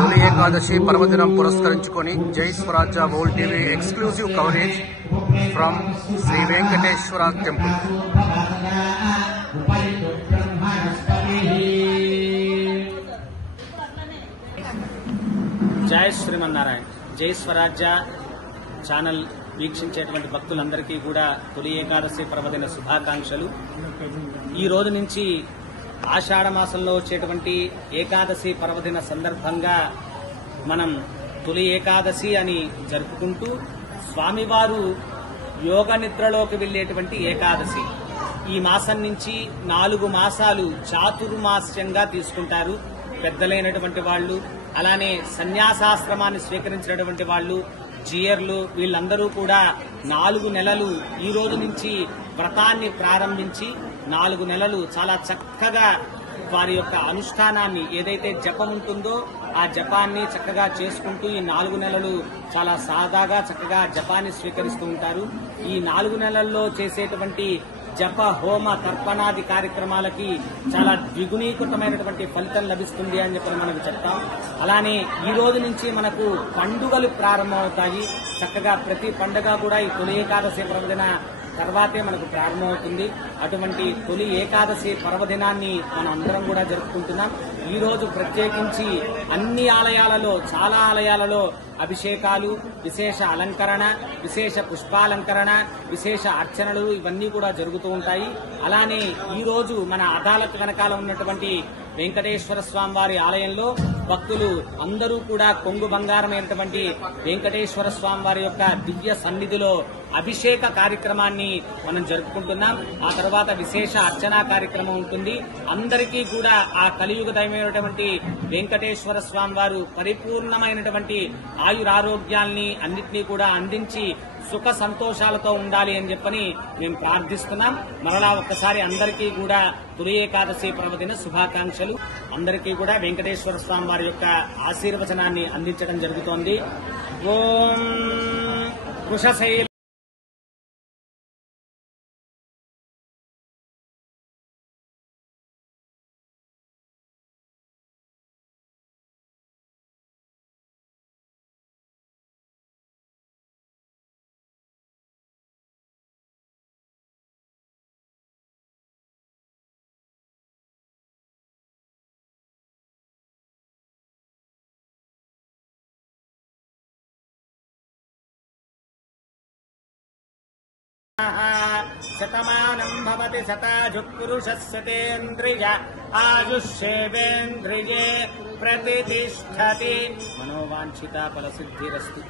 తొలి ఏకాదశి పర్వదినం పురస్కరించుకొని Jai Swarajya world TV exclusive coverage from Shri Venkateswara temple. జై శ్రీమన్నారాయణ. జై స్వరాజ్య ఛానల్ వీక్షించేటువంటి భక్తులందరికీ కూడా తొలి ఏకాదశి పర్వదిన శుభాకాంక్షలు. ఈ రోజు నుంచి ఆషాఢ మాసంలో వచ్చేటువంటి ఏకాదశి పర్వదిన సందర్భంగా మనం తొలి ఏకాదశి అని జరుపుకుంటూ స్వామివారు యోగ నిద్రలోకి వెళ్లేటువంటి ఏకాదశి. ఈ మాసం నుంచి 4 మాసాలు చాతుర్మాస్యంగా తీసుకుంటారు పెద్దలైనటువంటి వాళ్ళు. అలానే సన్యాసాశ్రమాన్ని స్వీకరించినటువంటి వాళ్ళు, జియర్లు, వీళ్ళందరూ కూడా 4 నెలలు ఈ రోజు నుంచి వ్రతాన్ని ప్రారంభించి 4 నెలలు చాలా చక్కగా వారి యొక్క అనుష్ఠానాన్ని, ఏదైతే జపం ఉంటుందో ఆ జపాన్ని చక్కగా చేసుకుంటూ ఈ 4 నెలలు చాలా సాదాగా చక్కగా జపాన్ని స్వీకరిస్తూ ఉంటారు. ఈ 4 నెలల్లో చేసేటువంటి జప హోమ తర్పణాది కార్యక్రమాలకి చాలా ద్విగుణీకృతమైనటువంటి ఫలితం లభిస్తుంది అని చెప్పి మనకు చెప్తాం. అలానే ఈ రోజు నుంచి మనకు పండుగలు ప్రారంభమవుతాయి. చక్కగా ప్రతి పండుగ కూడా ఈ తొలి ఏకాదశి పర్వదిన తర్వాతే మనకు ప్రారంభమవుతుంది. అటువంటి తొలి ఏకాదశి పర్వదినాన్ని మనం అందరం కూడా జరుపుకుంటున్నాం. ఈ రోజు ప్రత్యేకించి అన్ని ఆలయాలలో, చాలా ఆలయాలలో అభిషేకాలు, విశేష అలంకరణ, విశేష పుష్పాలంకరణ, విశేష అర్చనలు ఇవన్నీ కూడా జరుగుతూ ఉంటాయి. అలానే ఈ రోజు మన అదాలత్ వెనకాల ఉన్నటువంటి వెంకటేశ్వర స్వామి వారి ఆలయంలో భక్తులు అందరూ కూడా కొంగు బంగారమైనటువంటి వెంకటేశ్వర స్వామి వారి యొక్క దివ్య సన్నిధిలో అభిషేక కార్యక్రమాన్ని మనం జరుపుకుంటున్నాం. ఆ తర్వాత విశేష అర్చనా కార్యక్రమం ఉంటుంది. అందరికీ కూడా ఆ కలియుగ దైవమైనటువంటి వెంకటేశ్వర స్వామి వారు పరిపూర్ణమైనటువంటి ఆయురారోగ్యాల్ని అన్నింటినీ కూడా అందించి సుఖ సంతోషాలతో ఉండాలి అని చెప్పని మేము ప్రార్థిస్తున్నాం. మరలా ఒక్కసారి అందరికీ కూడా తొలి ఏకాదశి పర్వదిన శుభాకాంక్షలు. అందరికీ కూడా వెంకటేశ్వర స్వామి వారి యొక్క ఆశీర్వచనాన్ని అందించడం జరుగుతోంది. ఓం వృషశైల శతమానం భవతి శతాజుః పురుషः శతేంద్రియ ఆయుష్యేవేంద్రియే ప్రతిష్టతి. మనోవాంఛిత ఫలసిద్ధిరస్తు.